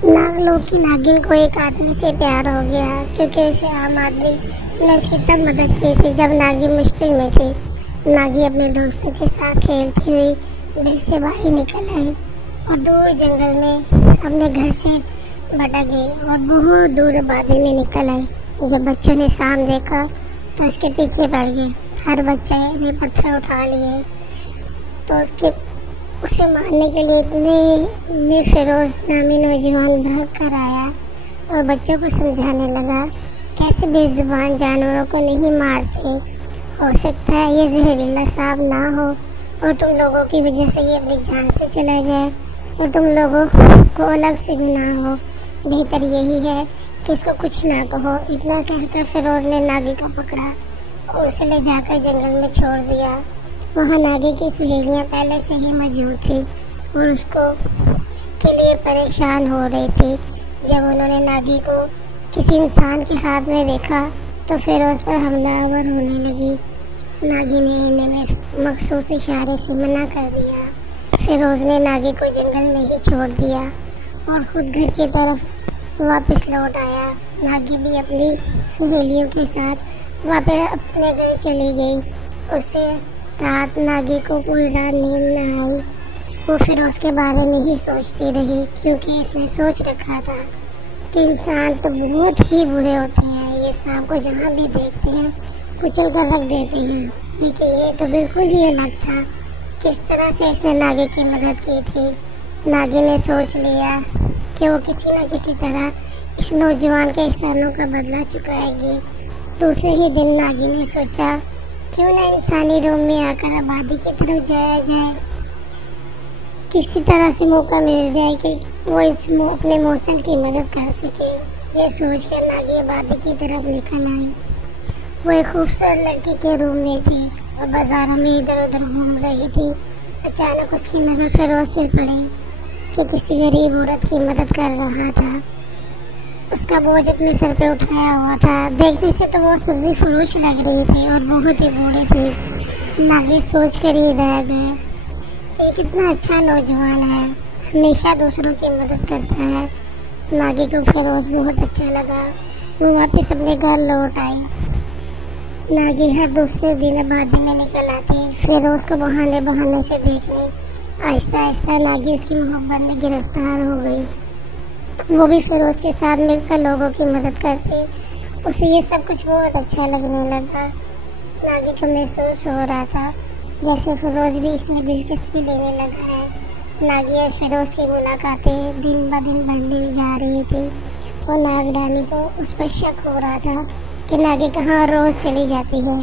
नागलोक की नागिन को एक आदमी से प्यार हो गया, क्योंकि उसे आम आदमी ने उसकी तब मदद की थी जब नागी मुश्किल में थी। नागी अपने दोस्तों के साथ खेलती हुई बिल से बाहर निकल आई और दूर जंगल में अपने घर से भटक गई और बहुत दूर वादी में निकल आई। जब बच्चों ने शाम देखा तो उसके पीछे पड़ गए। हर बच्चे ने पत्थर उठा लिए तो उसे मारने के लिए इतने में फिरोज नामी नौजवान भाग कर आया और बच्चों को समझाने लगा कैसे बेजुबान जानवरों को नहीं मारते। हो सकता है ये जहरीला सांप ना हो और तुम लोगों की वजह से ये अपनी जान से चला जाए और तुम लोगों को अलग से गुनाह हो। बेहतर यही है कि इसको कुछ ना कहो। इतना कहकर फिरोज ने नागी को पकड़ा और उसे ले जाकर जंगल में छोड़ दिया। वहाँ नागी की सहेलियाँ पहले से ही मौजूद थी और उसको के लिए परेशान हो रही थी। जब उन्होंने नागी को किसी इंसान के हाथ में देखा तो फिर उस पर हमलावर होने लगी। नागी ने इन्हें मखसूस इशारे से मना कर दिया। फिरोज ने नागी को जंगल में ही छोड़ दिया और खुद घर की तरफ वापस लौट आया। नागी भी अपनी सहेलियों के साथ वापस अपने घर चली गई। उसे रात नागी को पूरी रात नींद न आई। वो फिरोज के बारे में ही सोचती रही, क्योंकि इसने सोच रखा था कि इंसान तो बहुत ही बुरे होते हैं। ये सांप को जहाँ भी देखते हैं कुचल कर रख देते हैं, लेकिन ये तो बिल्कुल ही अलग था। किस तरह से इसने नागी की मदद की थी। नागी ने सोच लिया कि वो किसी न किसी तरह इस नौजवान के एहसानों का बदला चुकाएगी। दूसरे ही दिन नागी ने सोचा क्यों ना इंसानी रूप में आकर आबादी की तरफ जाया जाए। किसी तरह से मौका मिल जाए कि वो अपने मौसम की मदद कर सके। ये सोचकर नागी आबादी की तरफ निकल आई। वो एक खूबसूरत लड़की के रूम में थी और बाजारों में इधर उधर घूम रही थी। अचानक उसकी नज़र फिरोज पे पड़ी कि किसी गरीब औरत की मदद कर रहा था। उसका बोझ अपने सर पे उठाया हुआ था। देखने से तो वो सब्जी फरोश लग रही थी और बहुत ही बूढ़ी थी। नागी सोच कर ही रह गए, ये कितना अच्छा नौजवान है, हमेशा दूसरों की मदद करता है। नागी को फिरोज बहुत अच्छा लगा। वो वापस अपने घर लौट आई। नागी हर दूसरे दिन आबादी में निकल आती फिरोज को बहाने बहाने से देखने। आहिस्ता आहिस्ता नागी उसकी मोहब्बत में गिरफ्तार हो गई। वो भी फिरोज के साथ मिलकर लोगों की मदद करती। उसे ये सब कुछ बहुत अच्छा लगने लगा। नागी को महसूस हो रहा था जैसे फिरोज भी इसमें दिलचस्पी लेने लगा है। नागी और फिरोज की मुलाकातें दिन ब दिन बढ़ने जा रही थी और नागरानी को उस पर शक हो रहा था कि नागी कहाँ रोज चली जाती है।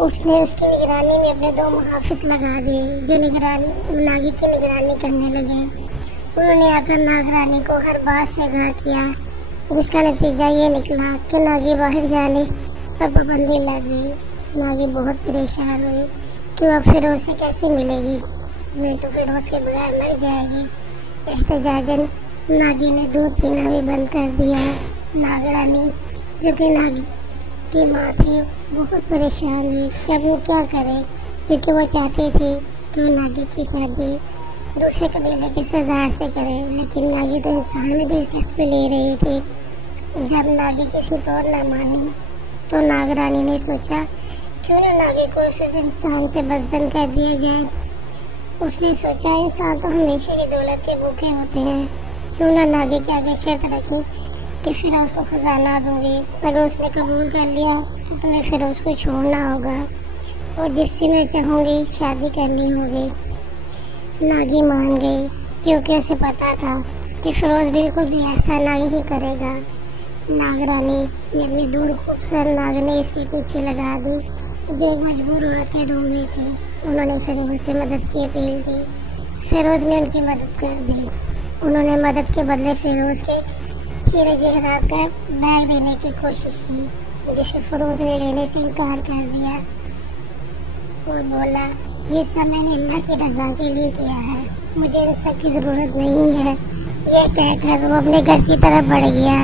उसने उसकी निगरानी में अपने 2 मुहाफिज लगा दिए जो नागी की निगरानी करने लगे। उन्होंने आकर नागरानी को हर बात से आगाह किया, जिसका नतीजा ये निकला कि नागी बाहर जाने पर पाबंदी लग गई। नागी बहुत परेशान हुई कि वह फिरोज से कैसे मिलेगी। मैं तो फिरोज के बगैर मर जाएगी। एहतजाजन नागी ने दूध पीना भी बंद कर दिया। नागरानी जो कि नागी की माँ थी बहुत परेशान हुई कि अब वो क्या करे, क्योंकि वो चाहती थी कि वो नागी की शादी दूसरे कबीले के सरदार से करे, लेकिन नागी तो इंसान में दिलचस्पी ले रही थी। जब नागी किसी तौर न मानी तो नागरानी ने सोचा क्यों ना नागी को उस इंसान से बदजन कर दिया जाए। उसने सोचा इंसान तो हमेशा ही दौलत के भूखे होते हैं। क्यों ना नागी के आगे शर्त रखी कि फिरोज को खजाना दूंगी। अगर उसने कबूल कर लिया तो तुम्हें फिरोज को छोड़ना होगा और जिससे मैं चाहूँगी शादी करनी होगी। नागी मान गई, क्योंकि उसे पता था कि फिरोज बिल्कुल भी ऐसा नहीं करेगा। नागरानी ने अपनी दूर खूबसूरत नागने इसके पीछे लगा दी जो एक मजबूर औरत के रूम में थी। उन्होंने फिरोज से मदद की अपील की। फिरोज ने उनकी मदद कर दी। उन्होंने मदद के बदले फिरोज के हीरे जवाहरात का बैग देने की कोशिश की, जिसे फिरोज ने लेने से इनकार कर दिया और बोला ये सब मैंने अल्लाह की रजा के लिए किया है, मुझे इन सब की ज़रूरत नहीं है। यह कहकर वो अपने घर की तरफ बढ़ गया।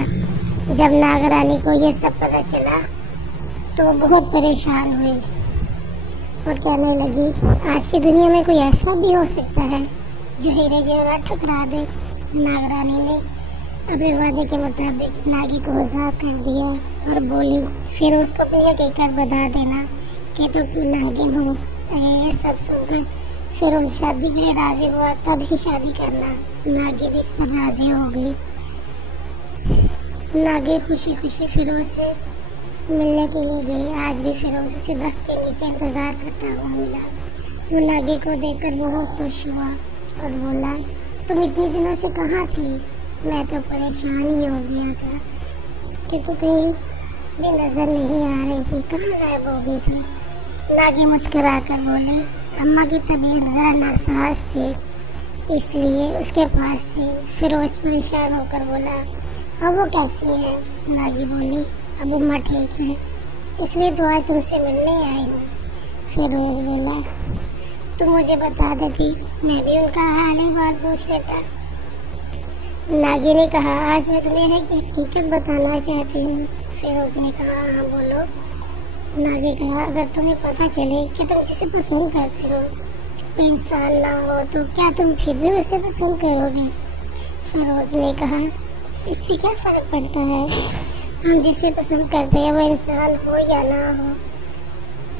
जब नागरानी को ये सब पता चला तो वो बहुत परेशान हुई और कहने लगी आज की दुनिया में कोई ऐसा भी हो सकता है जो हीरे जवाहरात ठुकरा दे। नागरानी ने अपने वादे के मुताबिक नागी को आज़ाद कर दिया और बोली, फिर उसको अपनी हकीकत बता देना कि तुम नागिन हो। अगर ये सब सुनकर फिर उस शादी के लिए राजी हुआ, तब ही शादी करना। नागी भी इस पर राजी हो गई। नागी खुशी खुशी फिरोज से मिलने के लिए गई। आज भी फिरोज उसे दरख्त के नीचे इंतजार करता हुआ मिला। वो नागी को देखकर बहुत खुश हुआ और बोला, तुम इतने दिनों से कहाँ थी? मैं तो परेशान ही हो गया था कि तू कहीं भी नजर नहीं आ रही थी, कहाँ गायब हो गई थी? नागी मुस्कुरा कर बोली, अम्मा की तबीयत जरा नासाज थी, इसलिए उसके पास थी। फिरोज परेशान होकर बोला, अब वो कैसी है? नागी बोली, अब अम्मा ठीक है, इसलिए तो आज तुमसे मिलने आई हूँ। फिरोज बोला, तुम मुझे बता देती, मैं भी उनका हाल अहवाल पूछ लेता। नागी ने कहा, आज मैं तुम्हें एक हकीकत बताना चाहती हूँ। फिरोज ने कहा, हाँ बोलो। नागी कहा, अगर तुम्हें पता चले कि तुम जिसे पसंद करते हो वो इंसान ना हो, तो क्या तुम फिर भी उसे पसंद करोगे? फिरोज ने कहा, इससे क्या फर्क पड़ता है? हम जिसे पसंद करते हैं वो इंसान हो या ना हो,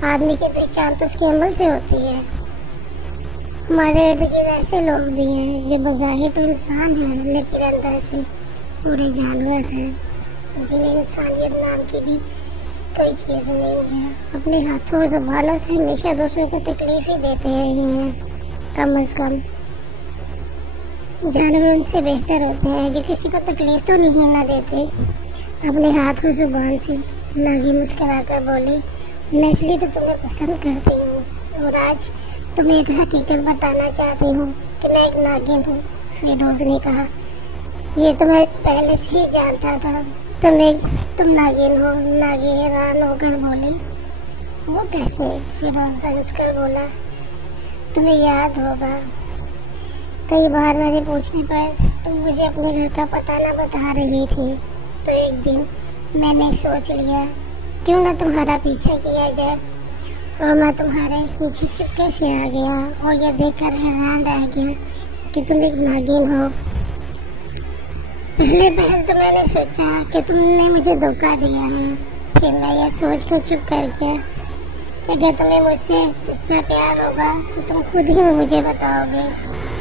आदमी की पहचान तो उसके अमल से होती है। हमारे इर्द गिर्द ऐसे लोग भी हैं जो बज़ाहिर तो इंसान हैं, लेकिन अंदर से पूरे जानवर हैं, जिन्हें इंसानियत नाम की भी कोई चीज़ नहीं है। अपने हाथों और ज़ुबानों से हमेशा दूसरों को तकलीफ ही देते हैं। कम अज़ कम जानवर उनसे बेहतर होते हैं जो किसी को तकलीफ तो नहीं ना देते अपने हाथ और ज़ुबान से। नागी मुस्कुरा कर बोली, मैं इसलिए तो तुम्हें पसंद करती हूँ और आज तुम्हें एक हकीकत बताना चाहती हूँ कि मैं एक नागिन हूँ। फिरोज ने कहा, ये तो मैं पहले से ही जानता था, तुम नागिन हो। नागी हैरान होकर बोली, वो कैसे? फिरोज हंस कर बोला, तुम्हें याद होगा कई बार मेरे पूछने पर तुम मुझे अपने घर का पता ना बता रही थी, तो एक दिन मैंने सोच लिया क्यों ना तुम्हारा पीछा किया जाए, और मैं तुम्हारे पीछे चुपके से आ गया और यह देखकर हैरान रह गया कि तुम एक नागिन हो। पहले तो मैंने सोचा कि तुमने मुझे धोखा दिया है, फिर मैं यह सोच कर चुप कर गया कि अगर तुम्हें मुझसे सच्चा प्यार होगा तो तुम खुद ही मुझे बताओगे,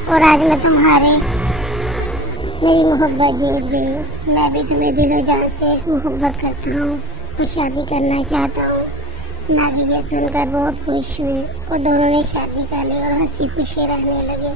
और आज मैं मेरी मोहब्बत जीत गई। मैं भी तुम्हें दिलो जान से मोहब्बत करता हूँ और शादी करना चाहता हूँ। नागी ये सुनकर बहुत खुश हुई और दोनों ने शादी कर ली और हंसी खुशी रहने लगे।